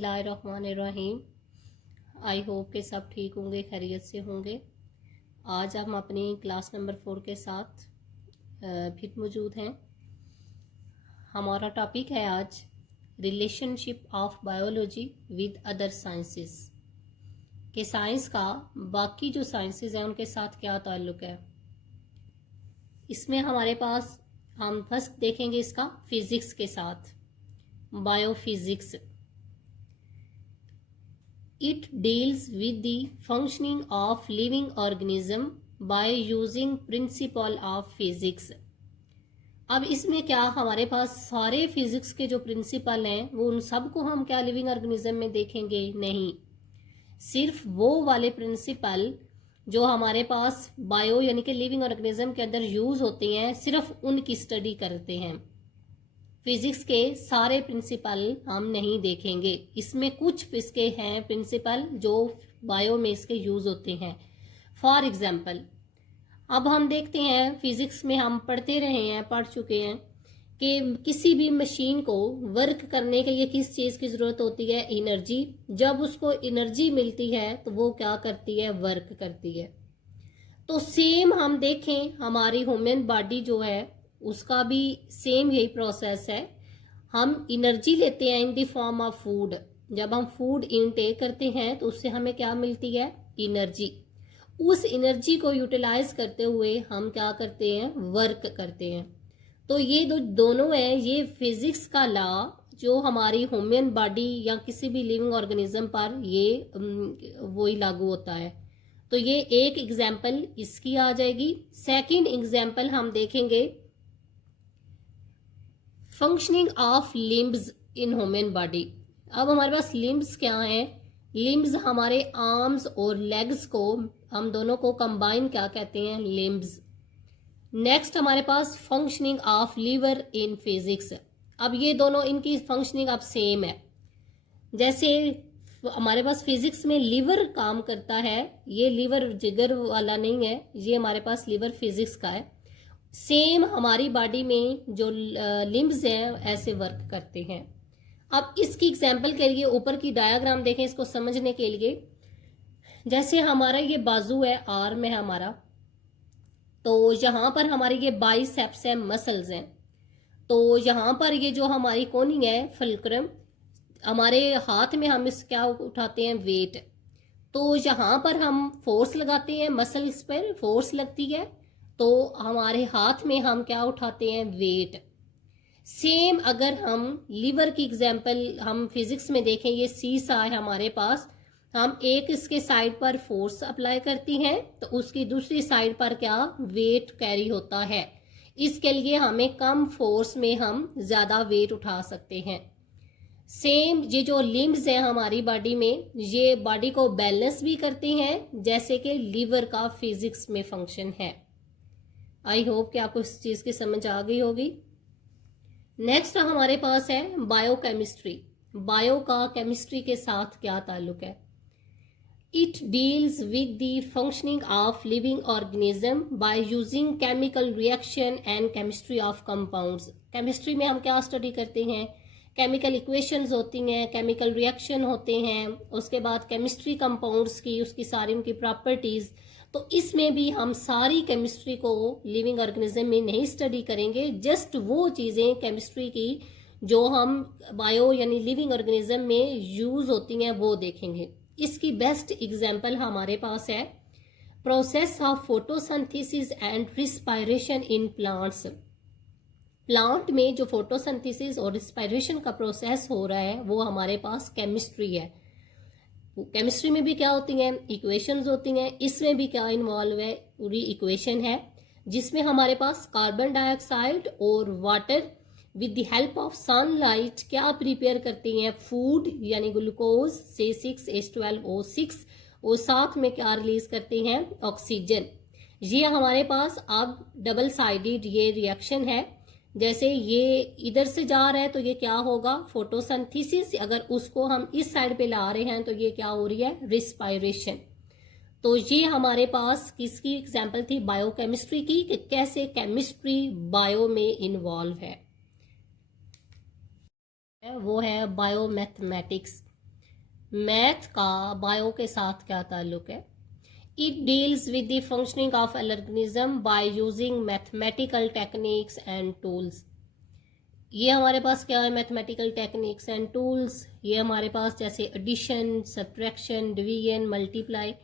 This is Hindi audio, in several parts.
बिस्मिल्लाहिर्रहमानिर्रहीम। आई होप के सब ठीक होंगे, खैरियत से होंगे। आज हम अपनी क्लास नंबर 4 के साथ फिर मौजूद हैं। हमारा टॉपिक है आज relationship of biology with other sciences, कि साइंस का बाकी जो साइंसेस हैं उनके साथ क्या ताल्लुक है। इसमें हमारे पास हम फर्स्ट देखेंगे इसका फिजिक्स के साथ, biophysics. It deals with the functioning of living organism by using principle of physics। अब इसमें क्या हमारे पास सारे फिजिक्स के जो प्रिंसिपल हैं वो उन सब को हम क्या लिविंग ऑर्गेनिज्म में देखेंगे? नहीं, सिर्फ वो वाले प्रिंसिपल जो हमारे पास बायो यानी कि लिविंग ऑर्गेनिज्म के अंदर यूज होते हैं, सिर्फ उनकी स्टडी करते हैं। फिजिक्स के सारे प्रिंसिपल हम नहीं देखेंगे। इसमें कुछ इसके हैं प्रिंसिपल जो बायो में इसके यूज होते हैं। फॉर एग्जाम्पल, अब हम देखते हैं फिजिक्स में हम पढ़ चुके हैं कि किसी भी मशीन को वर्क करने के लिए किस चीज की जरूरत होती है? एनर्जी। जब उसको एनर्जी मिलती है तो वो क्या करती है? वर्क करती है। तो सेम हम देखें हमारी ह्यूमन बॉडी जो है उसका भी सेम यही प्रोसेस है। हम एनर्जी लेते हैं in the form of food. जब हम फूड इनटेक करते हैं तो उससे हमें क्या मिलती है? एनर्जी। उस एनर्जी को यूटिलाइज करते हुए हम क्या करते हैं? वर्क करते हैं। तो ये दोनों है, ये फिजिक्स का लॉ जो हमारी ह्यूमन बॉडी या किसी भी लिविंग ऑर्गेनिज्म पर ये वही लागू होता है। तो ये एक एग्जाम्पल इसकी आ जाएगी। सेकंड एग्जाम्पल हम देखेंगे functioning of limbs in human body. अब हमारे पास लिम्ब्स क्या हैं? लिम्ब्स हमारे आर्म्स और लेग्स को, हम दोनों को कंबाइन क्या कहते हैं? लिम्ब्स। नेक्स्ट हमारे पास functioning of lever in physics. अब ये दोनों इनकी फंक्शनिंग अब सेम है। जैसे हमारे पास फिजिक्स में लिवर काम करता है, ये लिवर जिगर वाला नहीं है, ये हमारे पास लिवर फिजिक्स का है। सेम हमारी बॉडी में जो लिम्ब्स हैं ऐसे वर्क करते हैं। अब इसकी एग्जांपल के लिए ऊपर की डायग्राम देखें इसको समझने के लिए। जैसे हमारा ये बाजू है, आर्म है हमारा, तो यहाँ पर हमारी ये बाइसेप्स है, मसल्स हैं। तो यहाँ पर ये जो हमारी कोनिंग है, फुलक्रम, हमारे हाथ में हम इस क्या उठाते हैं? वेट। तो यहाँ पर हम फोर्स लगाते हैं, मसल्स पर फोर्स लगती है, तो हमारे हाथ में हम क्या उठाते हैं? वेट। सेम अगर हम लिवर की एग्जांपल हम फिजिक्स में देखें, ये सीसा है हमारे पास, हम एक इसके साइड पर फोर्स अप्लाई करती हैं तो उसकी दूसरी साइड पर क्या? वेट कैरी होता है। इसके लिए हमें कम फोर्स में हम ज्यादा वेट उठा सकते हैं। सेम ये जो लिम्ब्स हैं हमारी बॉडी में, ये बॉडी को बैलेंस भी करते हैं, जैसे कि लिवर का फिजिक्स में फंक्शन है। आई होप कि आपको इस चीज की समझ आ गई होगी। नेक्स्ट हमारे पास है बायोकेमिस्ट्री। बायो का केमिस्ट्री के साथ क्या ताल्लुक है? It deals with the functioning of living organism by using chemical reaction and chemistry of compounds. Chemistry में हम क्या स्टडी करते हैं? केमिकल इक्वेशंस होती हैं, केमिकल रिएक्शन होते हैं, उसके बाद केमिस्ट्री कंपाउंड्स की, उसकी सारी उनकी प्रॉपर्टीज। तो इसमें भी हम सारी केमिस्ट्री को लिविंग ऑर्गेनिज्म में नहीं स्टडी करेंगे, जस्ट वो चीजें केमिस्ट्री की जो हम बायो यानी लिविंग ऑर्गेनिज्म में यूज होती हैं वो देखेंगे। इसकी बेस्ट एग्जांपल हमारे पास है process of photosynthesis and respiration in plants. Plant में जो फोटोसिंथेसिस और रिस्पायरेशन का प्रोसेस हो रहा है वो हमारे पास केमिस्ट्री है। केमिस्ट्री में भी क्या होती हैं? इक्वेशंस होती हैं। इसमें भी क्या इन्वॉल्व है? पूरी इक्वेशन है, जिसमें हमारे पास कार्बन डाइऑक्साइड और water with the help of sunlight क्या प्रिपेयर करती हैं? फूड यानी ग्लूकोज C6H12O6, और साथ में क्या रिलीज करती हैं? ऑक्सीजन। ये हमारे पास अब डबल साइडेड ये रिएक्शन है। जैसे ये इधर से जा रहा है तो ये क्या होगा? फोटोसिंथेसिस। अगर उसको हम इस साइड पे ला रहे हैं तो ये क्या हो रही है? रिस्पायरेशन। तो ये हमारे पास किसकी एग्जांपल थी? बायोकेमिस्ट्री की, कि कैसे केमिस्ट्री बायो में इन्वॉल्व है। वो है बायोमैथमेटिक्स। मैथ का बायो के साथ क्या ताल्लुक है? It deals with the functioning of organism by using mathematical techniques and tools. ये हमारे पास क्या है? Mathematical techniques and tools. ये हमारे पास जैसे एडिशन, सब्ट्रैक्शन, डिवीजन, मल्टीप्लाई,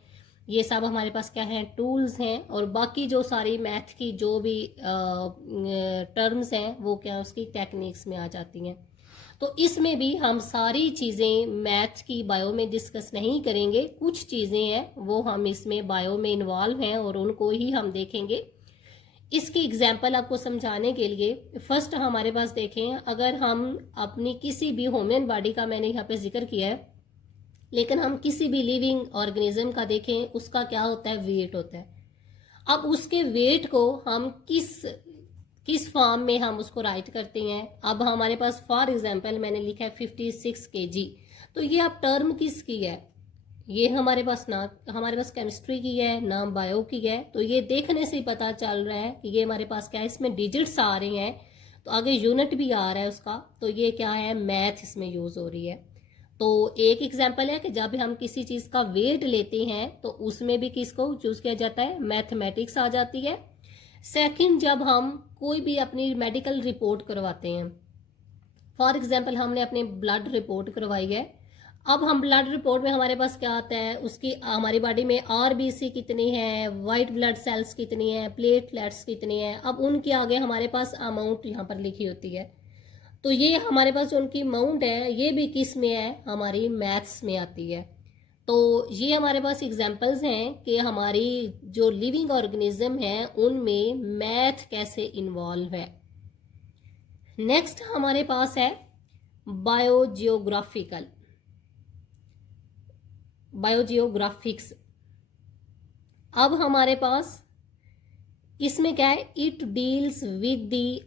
ये सब हमारे पास क्या है? टूल्स हैं। और बाकी जो सारी मैथ की जो भी टर्म्स हैं वो क्या उसकी टेक्निक्स में आ जाती हैं। तो इसमें भी हम सारी चीज़ें मैथ की बायो में डिस्कस नहीं करेंगे, कुछ चीज़ें हैं वो हम इसमें बायो में इन्वॉल्व हैं और उनको ही हम देखेंगे। इसकी एग्जाम्पल आपको समझाने के लिए फर्स्ट हमारे पास देखें, अगर हम अपनी किसी भी ह्यूमन बॉडी का मैंने यहाँ पे जिक्र किया है, लेकिन हम किसी भी लिविंग ऑर्गेनिज्म का देखें, उसका क्या होता है? वेट होता है। अब उसके वेट को हम किस फॉर्म में हम उसको राइट करते हैं? अब हमारे पास फॉर एग्जांपल मैंने लिखा है 56 kg, तो ये अब टर्म किसकी है? ये हमारे पास केमिस्ट्री की है ना बायो की है। तो ये देखने से ही पता चल रहा है कि ये हमारे पास क्या है, इसमें डिजिट्स आ रहे हैं, तो आगे यूनिट भी आ रहा है उसका, तो ये क्या है? मैथ इसमें यूज हो रही है। तो एक एग्जाम्पल है कि जब हम किसी चीज का वेट लेते हैं तो उसमें भी किसको चूज किया जाता है? मैथमेटिक्स आ जाती है। सेकंड, जब हम कोई भी अपनी मेडिकल रिपोर्ट करवाते हैं, फॉर एग्जांपल हमने अपनी ब्लड रिपोर्ट करवाई है, अब हम ब्लड रिपोर्ट में हमारे पास क्या आता है? उसकी हमारी बॉडी में आरबीसी कितनी है, वाइट ब्लड सेल्स कितनी है, प्लेटलेट्स कितनी है, अब उनके आगे हमारे पास अमाउंट यहाँ पर लिखी होती है। तो ये हमारे पास जो उनकी अमाउंट है ये भी किस में है? हमारी मैथ्स में आती है। तो ये हमारे पास एग्जांपल्स हैं कि हमारी जो लिविंग ऑर्गेनिज्म है उनमें मैथ कैसे इन्वॉल्व है। नेक्स्ट हमारे पास है बायोजियोग्राफिक्स। अब हमारे पास इसमें क्या है? It deals with the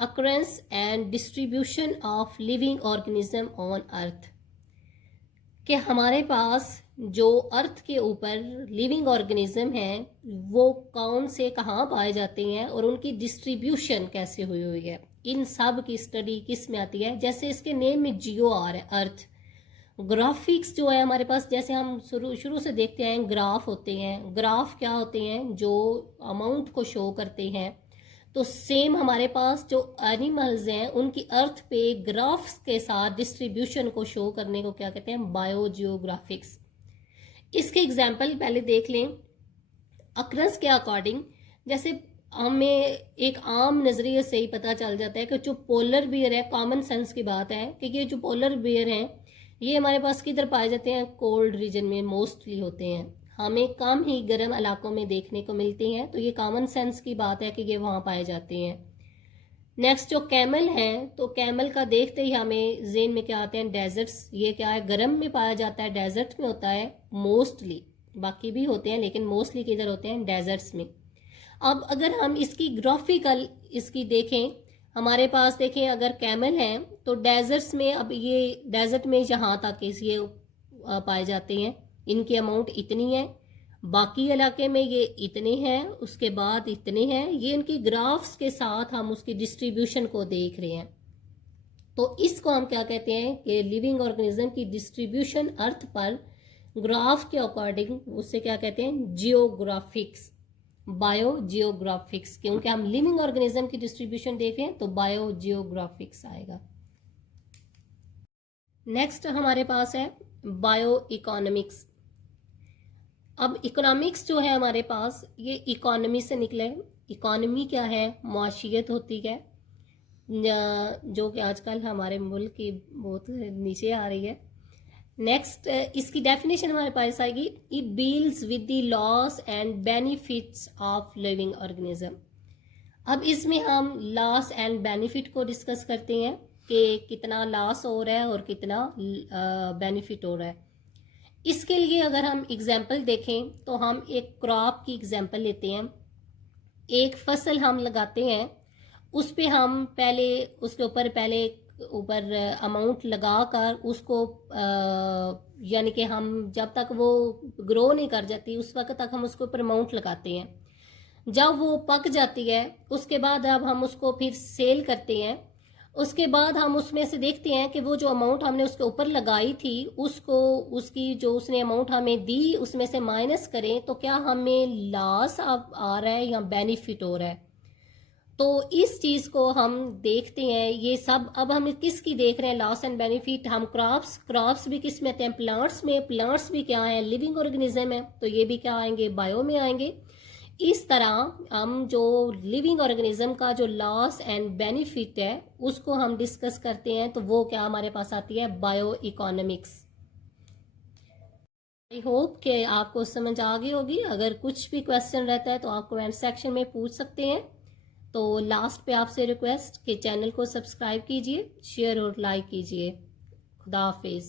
occurrence and distribution of living organism on earth. कि हमारे पास जो अर्थ के ऊपर लिविंग ऑर्गेनिज्म हैं वो कौन से कहाँ पाए जाते हैं और उनकी डिस्ट्रीब्यूशन कैसे हुई हुई है, इन सब की स्टडी किस में आती है? जैसे इसके नेम में जियो आ रहा है, अर्थ। ग्राफिक्स जो है हमारे पास, जैसे हम शुरू से देखते हैं ग्राफ होते हैं। ग्राफ क्या होते हैं? जो अमाउंट को शो करते हैं। तो सेम हमारे पास जो एनिमल्स हैं उनकी अर्थ पे ग्राफ्स के साथ डिस्ट्रीब्यूशन को शो करने को क्या कहते हैं? बायोजियोग्राफिक्स। इसके एग्जाम्पल पहले देख लें। अक्रस के अकॉर्डिंग, जैसे हमें एक आम नजरिए से ही पता चल जाता है कि जो पोलर बियर है, कॉमन सेंस की बात है कि ये जो पोलर बियर हैं ये हमारे पास किधर पाए जाते हैं? कोल्ड रीजन में मोस्टली होते हैं, हमें कम ही गर्म इलाकों में देखने को मिलती हैं। तो ये कॉमन सेंस की बात है कि ये वहाँ पाए जाते हैं। नेक्स्ट जो कैमल हैं, तो कैमल का देखते ही हमें जेन में क्या आते हैं? डेजर्ट्स। ये क्या है? गर्म में पाया जाता है, डेजर्ट में होता है मोस्टली, बाकी भी होते हैं लेकिन मोस्टली किधर होते हैं? डेजर्ट्स में। अब अगर हम इसकी ग्राफिकल इसकी देखें, हमारे पास देखें अगर कैमल हैं तो डेजर्ट्स में, अब ये डेजर्ट में यहाँ तक ये पाए जाते हैं, इनकी अमाउंट इतनी है, बाकी इलाके में ये इतने हैं, उसके बाद इतने हैं। ये इनकी ग्राफ्स के साथ हम उसकी डिस्ट्रीब्यूशन को देख रहे हैं। तो इसको हम क्या कहते हैं कि लिविंग ऑर्गेनिज्म की डिस्ट्रीब्यूशन अर्थ पर ग्राफ के अकॉर्डिंग, उससे क्या कहते हैं? जियोग्राफिक्स, बायोजियोग्राफिक्स। क्योंकि हम लिविंग ऑर्गेनिज्म की डिस्ट्रीब्यूशन देख रहे हैं तो बायोजियोग्राफिक्स आएगा। नेक्स्ट हमारे पास है बायो इकोनॉमिक्स। अब इकोनॉमिक्स जो है हमारे पास, ये इकोनॉमी से निकले। इकोनॉमी क्या है? माशियत होती है, जो कि आजकल हमारे मुल्क की बहुत नीचे आ रही है। नेक्स्ट इसकी डेफिनेशन हमारे पास आएगी, it deals with the loss and benefits of living organism. अब इसमें हम लॉस एंड बेनिफिट को डिस्कस करते हैं कि कितना लॉस हो रहा है और कितना बेनिफिट हो रहा है। इसके लिए अगर हम एग्जाम्पल देखें तो हम एक क्रॉप की एग्जाम्पल लेते हैं। एक फसल हम लगाते हैं, उस पे हम पहले उसके ऊपर अमाउंट लगाकर उसको यानी कि हम जब तक वो ग्रो नहीं कर जाती उस वक्त तक हम उसके ऊपर अमाउंट लगाते हैं। जब वो पक जाती है उसके बाद अब हम उसको फिर सेल करते हैं। उसके बाद हम उसमें से देखते हैं कि वो जो अमाउंट हमने उसके ऊपर लगाई थी उसको, उसकी जो उसने अमाउंट हमें दी उसमें से माइनस करें तो क्या हमें लॉस आ रहा है या बेनिफिट हो रहा है। तो इस चीज को हम देखते हैं। ये सब अब हम किसकी देख रहे हैं, लॉस एंड बेनिफिट। हम क्रॉप्स भी किस में आते हैं, प्लांट्स में। प्लांट्स भी क्या है, लिविंग ऑर्गेनिज्म है, तो ये भी क्या आएंगे, बायो में आएंगे। इस तरह हम जो लिविंग ऑर्गेनिज्म का जो लॉस एंड बेनिफिट है उसको हम डिस्कस करते हैं, तो वो क्या हमारे पास आती है, बायो इकोनॉमिक्स। आई होप कि आपको समझ आ गई होगी। अगर कुछ भी क्वेश्चन रहता है तो आप कमेंट सेक्शन में पूछ सकते हैं। तो लास्ट पे आपसे रिक्वेस्ट कि चैनल को सब्सक्राइब कीजिए, शेयर और लाइक कीजिए। खुदा हाफिज।